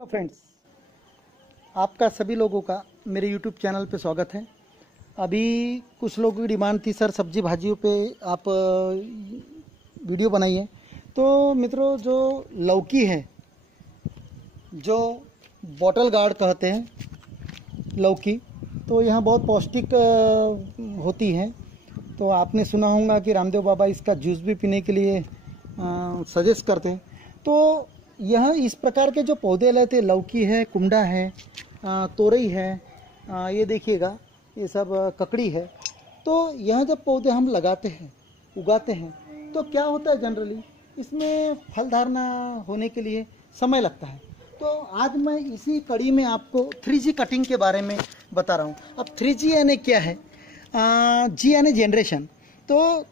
Hello friends, आपका सभी लोगों का मेरे यूट्यूब चैनल पे स्वागत है। अभी कुछ लोगों की डिमांड थी, सर सब्जी भाजियों पे आप वीडियो बनाइए। तो मित्रों, जो लौकी है, जो बॉटल गार्ड कहते हैं लौकी, तो यहाँ बहुत पौष्टिक होती है। तो आपने सुना होगा कि रामदेव बाबा इसका जूस भी पीने के लिए सजेस्ट करते हैं। तो यह इस प्रकार के जो पौधे लेते हैं, लौकी है, कुमड़ा है, तोरई है, ये देखिएगा, ये सब ककड़ी है। तो यह जब पौधे हम लगाते हैं, उगाते हैं, तो क्या होता है, जनरली इसमें फल धारणा होने के लिए समय लगता है। तो आज मैं इसी कड़ी में आपको 3G कटिंग के बारे में बता रहा हूँ। अब 3G यानी क्या है? जी यानी जनरेशन, तो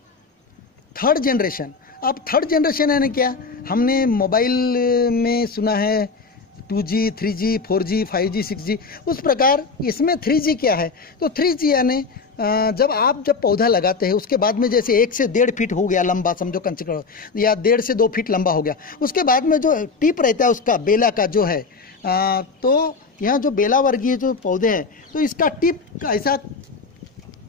थर्ड जनरेशन। अब थर्ड जनरेशन यानी क्या? हमने मोबाइल में सुना है 2G, 3G, 4G, 5G, 6G, उस प्रकार इसमें 3G क्या है? तो 3G यानी जब पौधा लगाते हैं, उसके बाद में जैसे 1 से 1.5 फीट हो गया लंबा, समझो कंसिडर, या 1.5 से 2 फीट लंबा हो गया, उसके बाद में जो टिप रहता है उसका बेला का जो है, तो यहाँ जो बेला वर्गीय जो पौधे हैं, तो इसका टिप ऐसा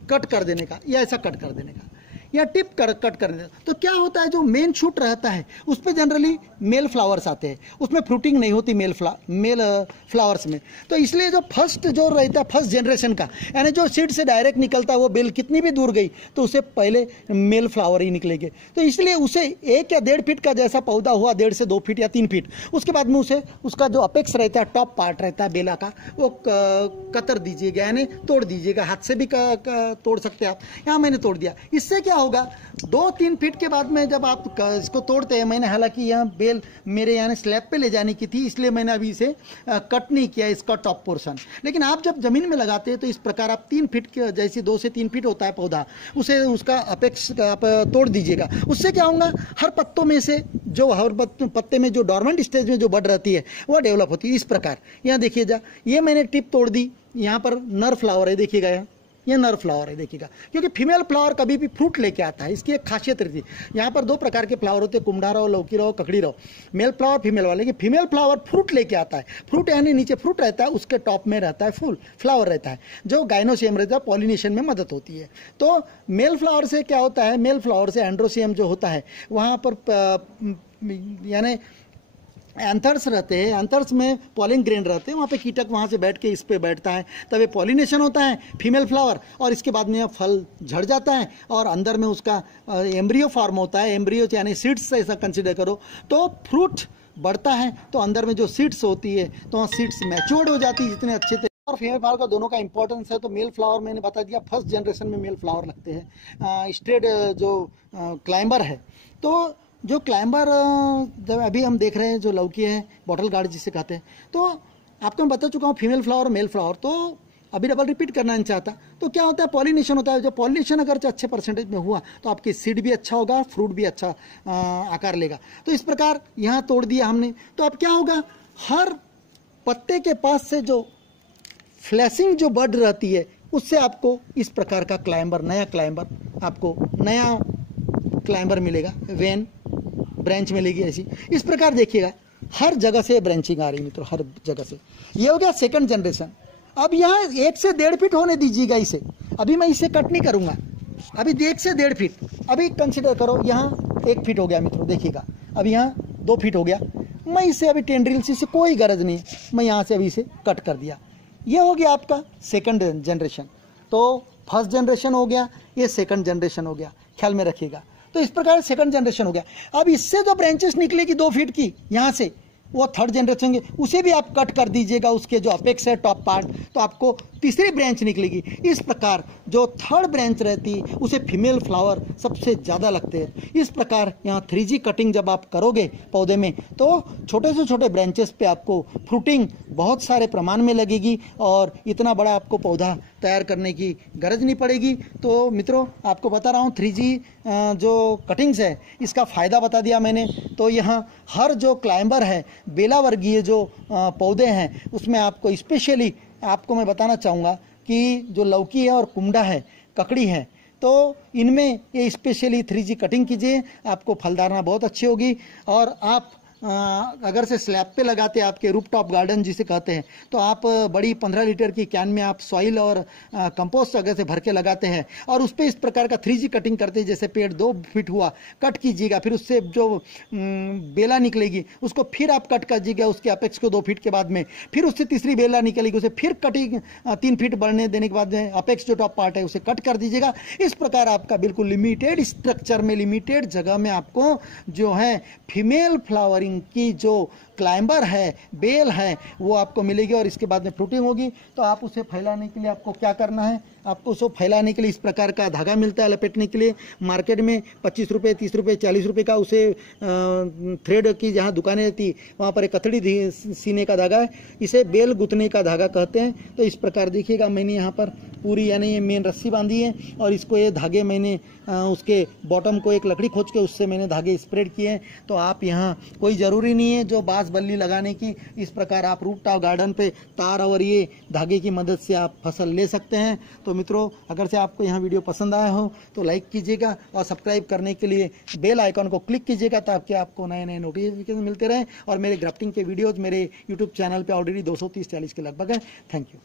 कट कर देने का, या ऐसा कट कर देने का, या टिप कट कर देने का। तो क्या होता है, जो मेन शूट रहता है उस पर जनरली मेल फ्लावर्स आते हैं, उसमें फ्रूटिंग नहीं होती मेल फ्लावर्स में। तो इसलिए जो फर्स्ट जो रहता है, फर्स्ट जनरेशन का, यानी जो सीड से डायरेक्ट निकलता है, वो बेल कितनी भी दूर गई तो उसे पहले मेल फ्लावर ही निकलेंगे। तो इसलिए उसे 1 या 1.5 फीट का जैसा पौधा हुआ, 1.5 से 2 फीट या 3 फीट, उसके बाद में उसे उसका जो अपेक्स रहता है, टॉप पार्ट रहता है बेला का, वो कतर दीजिएगा, यानी तोड़ दीजिएगा। हाथ से भी तोड़ सकते हैं आप। यहाँ मैंने तोड़ दिया। इससे क्या होगा, 2-3 फीट के बाद में जब आप इसको तोड़ते हैं, मैंने हालांकि यह बेल मेरे यानी स्लैब पे ले जाने की थी, इसलिए मैंने अभी इसे कट नहीं किया, इसका टॉप पोर्शन। लेकिन आप जब जमीन में लगाते हैं तो इस प्रकार आप 3 फीट के, जैसे 2 से 3 फीट होता है पौधा, उसे उसका अपेक्स आप तोड़ दीजिएगा। उससे क्या होगा, हर पत्तों में से जो हर पत्ते में जो डॉर्मेंट स्टेज में जो बढ़ रहती है वह डेवलप होती है। इस प्रकार यहाँ देखिएगा, ये मैंने टिप तोड़ दी। यहाँ पर नर फ्लावर है, देखिएगा, ये नर फ्लावर है, देखिएगा, क्योंकि फीमेल फ्लावर कभी भी फ्रूट लेके आता है, इसकी एक खासियत रहती है। यहाँ पर 2 प्रकार के फ्लावर होते हैं, कुमड़ा रहो, लौकी रहो, ककड़ी रहो, मेल फ्लावर, फीमेल वाले। लेकिन फीमेल फ्लावर फ्रूट लेके आता है। फ्रूट यानी नीचे फ्रूट रहता है, उसके टॉप में रहता है फूल, फ्लावर रहता है, जो गाइनोसियम रहता है, पॉलिनेशन में मदद होती है। तो मेल फ्लावर से क्या होता है, मेल फ्लावर से एंड्रोसियम जो होता है, वहाँ पर यानी एंथर्स रहते हैं, एंथर्स में पॉलिन ग्रेन रहते हैं, वहाँ पे कीटक वहाँ से बैठ के इस पे बैठता है, तब ये पॉलिनेशन होता है फीमेल फ्लावर, और इसके बाद में फल झड़ जाता है और अंदर में उसका एम्ब्रियो फॉर्म होता है। एम्ब्रियो यानी सीड्स ऐसा कंसिडर करो। तो फ्रूट बढ़ता है, तो अंदर में जो सीड्स होती है, तो वहाँ सीड्स मैच्योर्ड हो जाती है जितने अच्छे थे। और फीमेल फ्लावर का दोनों का इंपॉर्टेंस है। तो मेल फ्लावर मैंने बता दिया, फर्स्ट जनरेशन में मेल फ्लावर लगते हैं। स्ट्रेट जो क्लाइंबर है, तो जो क्लाइंबर जब अभी हम देख रहे हैं, जो लौकी है, बॉटल गार्ड जिसे कहते हैं, तो आपको मैं बता चुका हूँ फीमेल फ्लावर, मेल फ्लावर। तो अभी डबल रिपीट करना नहीं चाहता। तो क्या होता है, पॉलिनेशन होता है। जो पॉलिनेशन अगर अच्छे परसेंटेज में हुआ तो आपकी सीड भी अच्छा होगा, फ्रूट भी अच्छा आकार लेगा। तो इस प्रकार यहाँ तोड़ दिया हमने। तो अब क्या होगा, हर पत्ते के पास से जो फ्लैशिंग जो बढ़ रहती है, उससे आपको इस प्रकार का क्लाइंबर, नया क्लाइंबर, आपको नया क्लाइंबर मिलेगा, वेन ब्रांच मिलेगी ऐसी। इस प्रकार देखिएगा, हर जगह से ब्रांचिंग आ रही है मित्रों, हर जगह से। ये हो गया सेकंड जनरेशन। अब यहाँ 1 से 1.5 फीट होने दीजिएगा इसे। अभी मैं इसे कट नहीं करूंगा, अभी 1 से 1.5 फीट अभी कंसिडर करो। यहाँ 1 फीट हो गया मित्रों, देखिएगा, अभी यहाँ 2 फीट हो गया। मैं इसे अभी टेंड्रिल से कोई गरज नहीं, मैं यहाँ से अभी इसे कट कर दिया। ये हो गया आपका सेकंड जनरेशन। तो फर्स्ट जनरेशन हो गया, ये सेकंड जनरेशन हो गया, ख्याल में रखिएगा। तो इस प्रकार सेकंड जनरेशन हो गया। अब इससे जो ब्रांचेस निकलेगी 2 फीट की यहाँ से, वो थर्ड जनरेशन है, उसे भी आप कट कर दीजिएगा, उसके जो अपेक्स है टॉप पार्ट, तो आपको तीसरी ब्रांच निकलेगी। इस प्रकार जो थर्ड ब्रांच रहती है उसे फीमेल फ्लावर सबसे ज़्यादा लगते हैं। इस प्रकार यहाँ 3G कटिंग जब आप करोगे पौधे में, तो छोटे से छोटे ब्रांचेस पे आपको फ्रूटिंग बहुत सारे प्रमाण में लगेगी, और इतना बड़ा आपको पौधा तैयार करने की गरज नहीं पड़ेगी। तो मित्रों, आपको बता रहा हूँ 3G जो कटिंग्स है, इसका फ़ायदा बता दिया मैंने। तो यहाँ हर जो क्लाइंबर है, बेला वर्गीय जो पौधे हैं, उसमें आपको स्पेशली आपको मैं बताना चाहूँगा कि जो लौकी है और कुमड़ा है, ककड़ी है, तो इनमें ये स्पेशली 3G कटिंग कीजिए, आपको फलधारणा बहुत अच्छी होगी। और आप अगर से स्लैब पे लगाते हैं, आपके रूफटॉप गार्डन जिसे कहते हैं, तो आप बड़ी 15 लीटर की कैन में आप सॉइल और कंपोस्ट अगर से भर के लगाते हैं और उस पर इस प्रकार का 3G कटिंग करते हैं। जैसे पेड़ 2 फीट हुआ, कट कीजिएगा, फिर उससे जो बेला निकलेगी उसको फिर आप कट कीजिएगा उसके अपेक्स को 2 फीट के बाद में, फिर उससे तीसरी बेला निकलेगी, उसे फिर कटिंग 3 फीट बढ़ने देने के बाद में अपेक्स जो टॉप पार्ट है उसे कट कर दीजिएगा। इस प्रकार आपका बिल्कुल लिमिटेड स्ट्रक्चर में, लिमिटेड जगह में आपको जो है फीमेल फ्लावरिंग की जो क्लाइंबर है, बेल है, वो आपको मिलेगी और इसके बाद में फ्रूटिंग होगी। तो आप उसे फैलाने के लिए आपको क्या करना है, आपको उसको फैलाने के लिए इस प्रकार का धागा मिलता है लपेटने के लिए मार्केट में 25 रुपये, 30 रुपये, 40 रुपये का। उसे थ्रेड की जहाँ दुकानें रहती वहाँ पर एक कतड़ी सीने का धागा है, इसे बेल गुथने का धागा कहते हैं। तो इस प्रकार देखिएगा मैंने यहाँ पर पूरी यानी ये मेन रस्सी बांधी है और इसको ये धागे मैंने उसके बॉटम को एक लकड़ी खोज के उससे मैंने धागे स्प्रेड किए हैं। तो आप यहाँ कोई ज़रूरी नहीं है जो बांस बल्ली लगाने की, इस प्रकार आप रूफटॉप गार्डन पे तार और ये धागे की मदद से आप फसल ले सकते हैं। तो मित्रों, अगर से आपको यहाँ वीडियो पसंद आया हो तो लाइक कीजिएगा और सब्सक्राइब करने के लिए बेल आइकॉन को क्लिक कीजिएगा ताकि आपको नए नए नोटिफिकेशन मिलते रहें। और मेरे ग्राफ्टिंग के वीडियोज़ मेरे यूट्यूब चैनल पर ऑलरेडी 230-40 के लगभग हैं। Thank you.